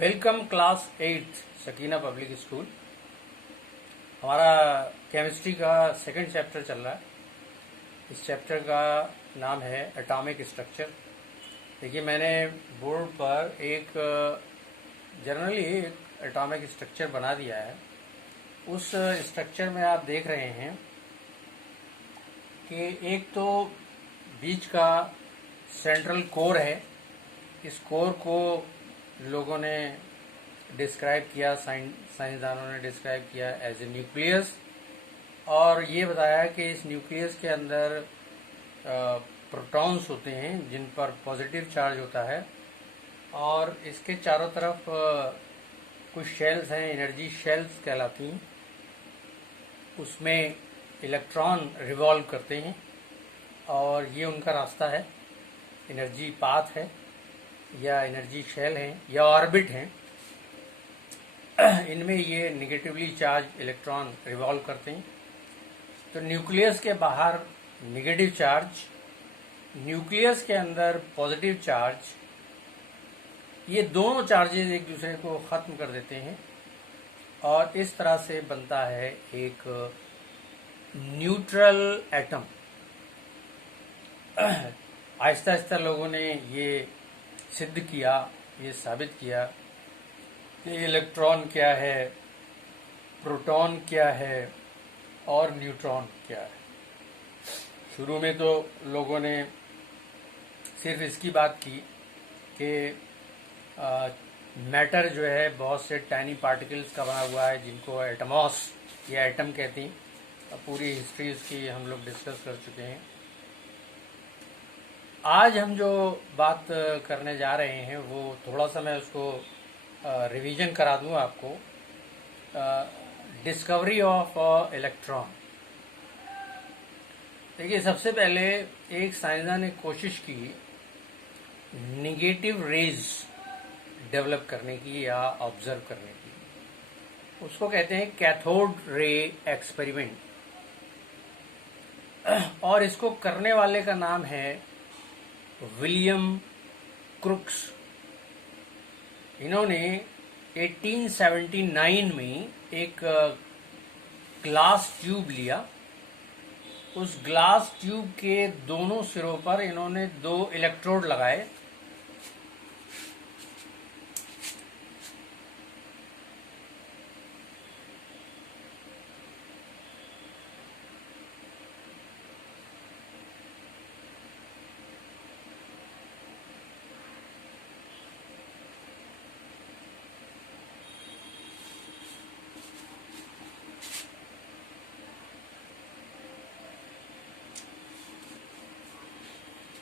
Welcome class 8 Sakina public school. हमारा chemistry का second chapter चल रहा है। इस चैप्टर का नाम है एटॉमिक स्ट्रक्चर। देखिए, मैंने बोर्ड पर एक जनरली एक एटॉमिक स्ट्रक्चर बना दिया है। उस स्ट्रक्चर में आप देख रहे हैं कि एक तो बीच का सेंट्रल कोर है। इस कोर को लोगों ने डिस्क्राइब किया, साइंसदानों ने डिस्क्राइब किया एज ए न्यूक्लियस, और ये बताया कि इस न्यूक्लियस के अंदर प्रोटॉन्स होते हैं जिन पर पॉजिटिव चार्ज होता है, और इसके चारों तरफ कुछ शेल्स हैं, एनर्जी शेल्स कहलाती हैं। उसमें इलेक्ट्रॉन रिवॉल्व करते हैं और ये उनका रास्ता है, एनर्जी पाथ है या एनर्जी शेल हैं या ऑर्बिट हैं। इनमें ये निगेटिवली चार्ज इलेक्ट्रॉन रिवॉल्व करते हैं। तो न्यूक्लियस के बाहर निगेटिव चार्ज, न्यूक्लियस के अंदर पॉजिटिव चार्ज, ये दोनों चार्जेस एक दूसरे को ख़त्म कर देते हैं और इस तरह से बनता है एक न्यूट्रल एटम। आहिस्ता आहिस्ता लोगों ने ये सिद्ध किया, ये साबित किया कि इलेक्ट्रॉन क्या है, प्रोटॉन क्या है और न्यूट्रॉन क्या है। शुरू में तो लोगों ने सिर्फ इसकी बात की कि मैटर जो है बहुत से टाइनी पार्टिकल्स का बना हुआ है जिनको एटमॉस या एटम कहती हैं। पूरी हिस्ट्री उसकी हम लोग डिस्कस कर चुके हैं। आज हम जो बात करने जा रहे हैं वो थोड़ा सा मैं उसको रिवीजन करा दूं आपको। Discovery of electron. देखिए, सबसे पहले एक साइंसदान ने कोशिश की निगेटिव रेज डेवलप करने की या ऑब्जर्व करने की। उसको कहते हैं कैथोड रे एक्सपेरिमेंट, और इसको करने वाले का नाम है विलियम क्रुक्स। इन्होंने 1879 में एक ग्लास ट्यूब लिया। उस ग्लास ट्यूब के दोनों सिरों पर इन्होंने 2 इलेक्ट्रोड लगाए।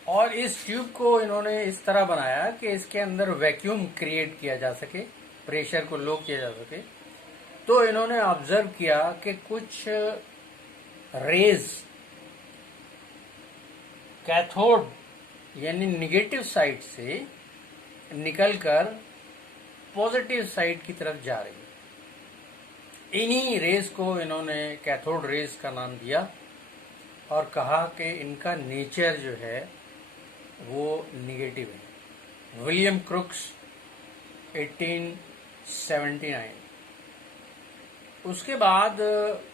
और इस ट्यूब को इन्होंने इस तरह बनाया कि इसके अंदर वैक्यूम क्रिएट किया जा सके, प्रेशर को लो किया जा सके। तो इन्होंने ऑब्जर्व किया कि कुछ रेज कैथोड यानी निगेटिव साइड से निकलकर पॉजिटिव साइड की तरफ जा रही है। इन्हीं रेज को इन्होंने कैथोड रेज का नाम दिया और कहा कि इनका नेचर जो है वो निगेटिव है। William crooks 1879। उसके बाद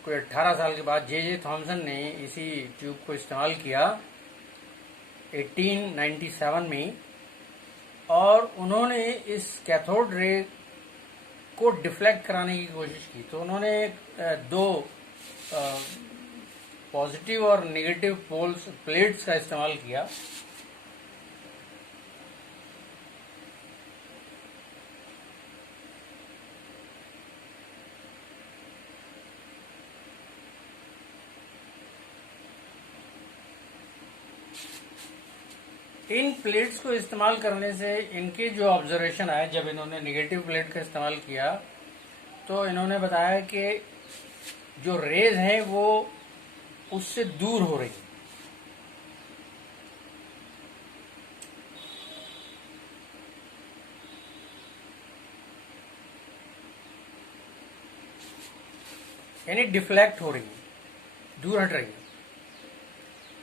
कोई 18 साल के बाद जे थॉमसन ने इसी ट्यूब को इस्तेमाल किया 1897 में, और उन्होंने इस कैथोड रे को डिफ्लेक्ट कराने की कोशिश की। तो उन्होंने 2 पॉजिटिव और नेगेटिव पोल्स प्लेट्स का इस्तेमाल किया। इन प्लेट्स को इस्तेमाल करने से इनके जो ऑब्जर्वेशन आए, जब इन्होंने नेगेटिव प्लेट का इस्तेमाल किया तो इन्होंने बताया कि जो रेज हैं वो उससे दूर हो रही। यानी डिफ्लेक्ट हो रही है, दूर हट रही है।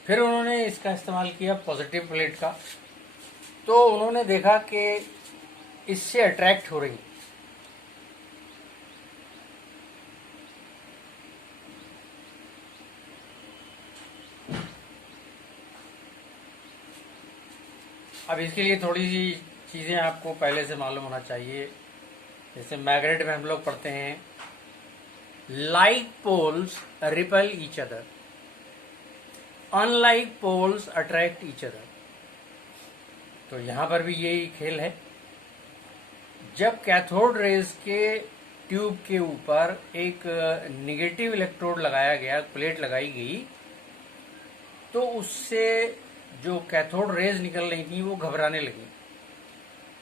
फिर उन्होंने इसका इस्तेमाल किया पॉजिटिव प्लेट का, तो उन्होंने देखा कि इससे अट्रैक्ट हो रही अब इसके लिए थोड़ी सी चीज़ें आपको पहले से मालूम होना चाहिए। जैसे मैग्नेट में हम लोग पढ़ते हैं like poles repel each other, unlike poles attract each other. तो यहां पर भी यही खेल है। जब कैथोड रेज के ट्यूब के ऊपर एक निगेटिव इलेक्ट्रोड लगाया गया, प्लेट लगाई गई, तो उससे जो कैथोड रेज निकल रही थी वो घबराने लगी।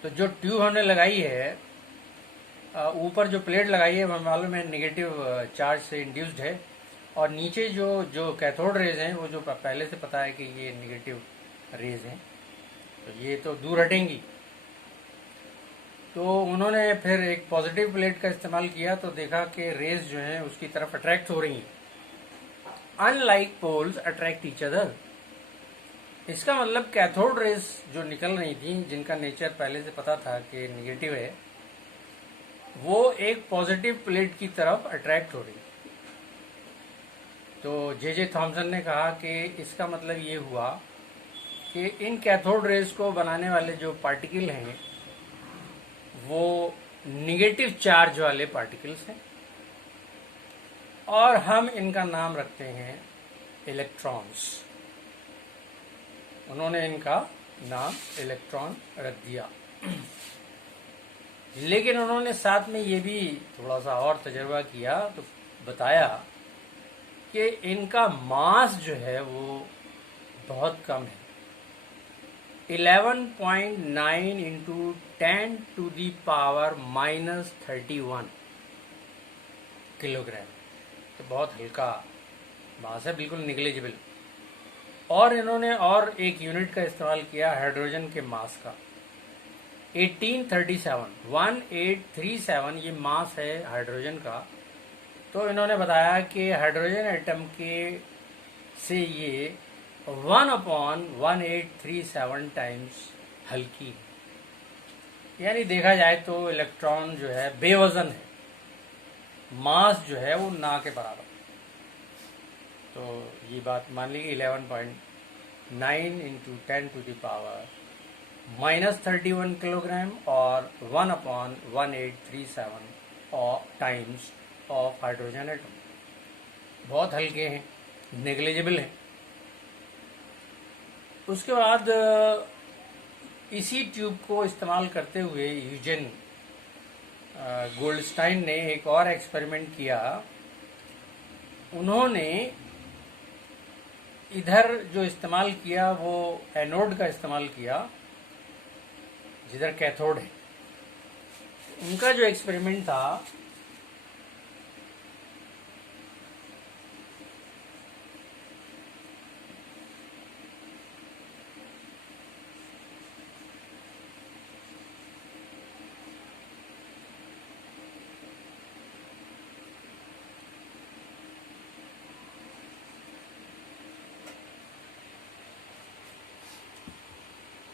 तो जो ट्यूब हमने लगाई है, ऊपर जो प्लेट लगाई है हमें मालूम है नेगेटिव चार्ज से इंड्यूस्ड है, और नीचे जो जो कैथोड रेज हैं वो जो पहले से पता है कि ये नेगेटिव रेज हैं, तो ये तो दूर हटेंगी। तो उन्होंने फिर एक पॉजिटिव प्लेट का इस्तेमाल किया तो देखा कि रेज जो हैं उसकी तरफ अट्रैक्ट हो रही हैं। Unlike poles attract each other. इसका मतलब कैथोड रेज जो निकल रही थी, जिनका नेचर पहले से पता था कि निगेटिव है, वो एक पॉजिटिव प्लेट की तरफ अट्रैक्ट हो रही। तो जे थॉमसन ने कहा कि इसका मतलब ये हुआ कि इन कैथोड रेज को बनाने वाले जो पार्टिकल हैं वो निगेटिव चार्ज वाले पार्टिकल्स हैं, और हम इनका नाम रखते हैं इलेक्ट्रॉन्स। उन्होंने इनका नाम इलेक्ट्रॉन रख दिया। लेकिन उन्होंने साथ में ये भी थोड़ा सा और तजर्बा किया, तो बताया कि इनका मास जो है वो बहुत कम है। 11.9 into 10 to the power -31 kilogram. तो बहुत हल्का मास है, बिल्कुल निग्लिजिबल। और इन्होंने और एक यूनिट का इस्तेमाल किया हाइड्रोजन के मास का, 1837 ये मास है हाइड्रोजन का। तो इन्होंने बताया कि हाइड्रोजन एटम के से ये 1/1837 टाइम्स हल्की है। यानी देखा जाए तो इलेक्ट्रॉन जो है बेवजन है, मास जो है वो ना के बराबर। तो ये बात मान ली 11.9 into 10 to the power -31 kilogram और 1/1837 टाइम्स ऑफ हाइड्रोजन एटम। बहुत हल्के हैं, नेग्लिजिबल हैं। उसके बाद इसी ट्यूब को इस्तेमाल करते हुए यूजेन गोल्डस्टाइन ने एक और एक्सपेरिमेंट किया। उन्होंने इधर जो इस्तेमाल किया वो एनोड का इस्तेमाल किया, जिधर कैथोड है। उनका जो एक्सपेरिमेंट था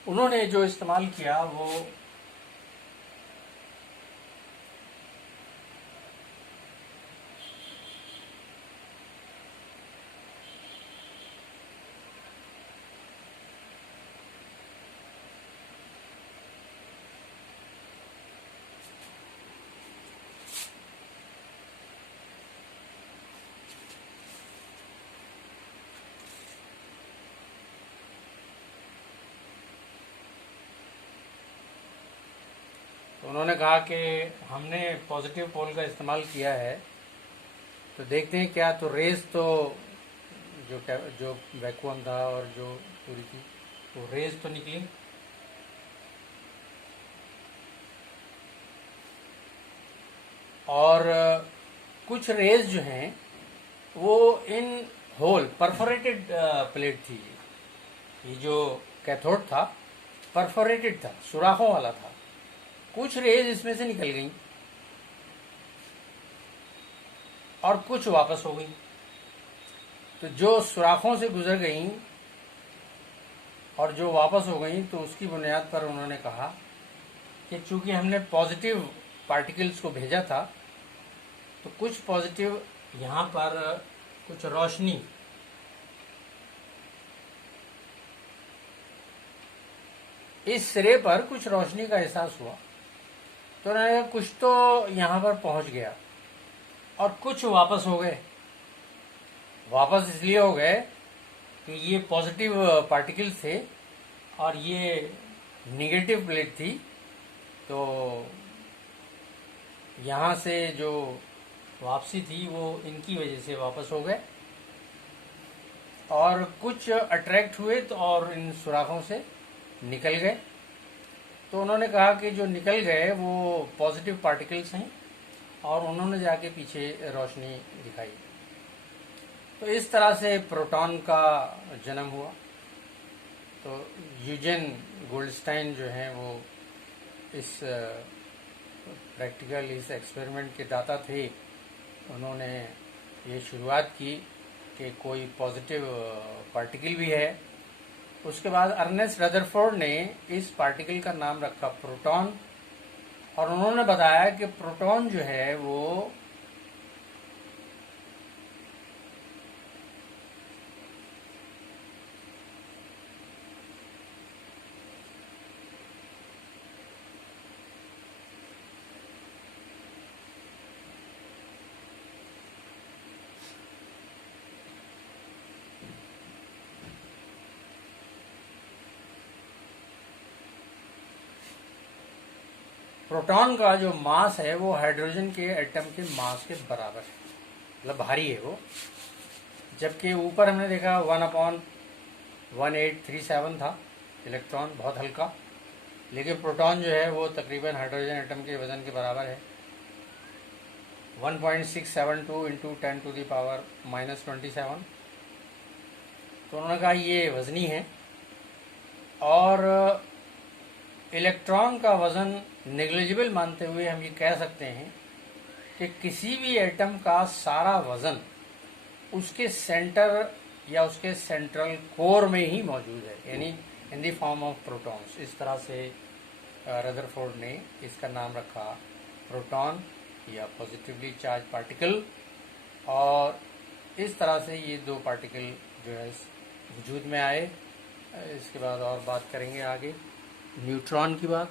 उन्होंने जो इस्तेमाल किया वो उन्होंने कहा कि हमने पॉजिटिव पोल का इस्तेमाल किया है, तो देखते हैं क्या। तो रेज तो जो वैक्यूम था और जो पूरी थी वो रेज तो निकली, और कुछ रेज जो हैं वो इन होल परफोरेटेड प्लेट थी। ये जो कैथोड था परफोरेटेड था, सुराखों वाला था। कुछ रेज इसमें से निकल गई और कुछ वापस हो गई। तो जो सुराखों से गुजर गई और जो वापस हो गई, तो उसकी बुनियाद पर उन्होंने कहा कि चूंकि हमने पॉजिटिव पार्टिकल्स को भेजा था, तो कुछ पॉजिटिव यहाँ पर कुछ रोशनी इस सिरे पर कुछ रोशनी का एहसास हुआ, तो उन्होंने कहा कुछ तो यहाँ पर पहुंच गया, और कुछ वापस हो गए। वापस इसलिए हो गए कि ये पॉजिटिव पार्टिकल्स थे और ये निगेटिव प्लेट थी, तो यहाँ से जो वापसी थी वो इनकी वजह से वापस हो गए, और कुछ अट्रैक्ट हुए तो और इन सुराखों से निकल गए। तो उन्होंने कहा कि जो निकल गए वो पॉजिटिव पार्टिकल्स हैं, और उन्होंने जाके पीछे रोशनी दिखाई। तो इस तरह से प्रोटॉन का जन्म हुआ। तो यूजेन गोल्डस्टाइन जो हैं वो इस प्रैक्टिकल, इस एक्सपेरिमेंट के दाता थे। उन्होंने ये शुरुआत की कि कोई पॉजिटिव पार्टिकल भी है। उसके बाद अर्नेस्ट रदरफोर्ड ने इस पार्टिकल का नाम रखा प्रोटॉन, और उन्होंने बताया कि प्रोटॉन जो है वो प्रोटॉन का जो मास है वो हाइड्रोजन के एटम के मास के बराबर है, मतलब भारी है वो। जबकि ऊपर हमने देखा 1/1837 था इलेक्ट्रॉन, बहुत हल्का। लेकिन प्रोटॉन जो है वो तकरीबन हाइड्रोजन एटम के वजन के बराबर है, 1.672 इंटू 10⁻⁻27। तो उन्होंने कहा ये वजनी है, और इलेक्ट्रॉन का वजन नेग्लिजिबल मानते हुए हम ये कह सकते हैं कि किसी भी एटम का सारा वजन उसके सेंटर या उसके सेंट्रल कोर में ही मौजूद है, यानी in the form of protons. इस तरह से रदरफोर्ड ने इसका नाम रखा प्रोटॉन या पॉजिटिवली चार्ज पार्टिकल। और इस तरह से ये दो पार्टिकल जो है वजूद में आए। इसके बाद और बात करेंगे आगे न्यूट्रॉन की बात।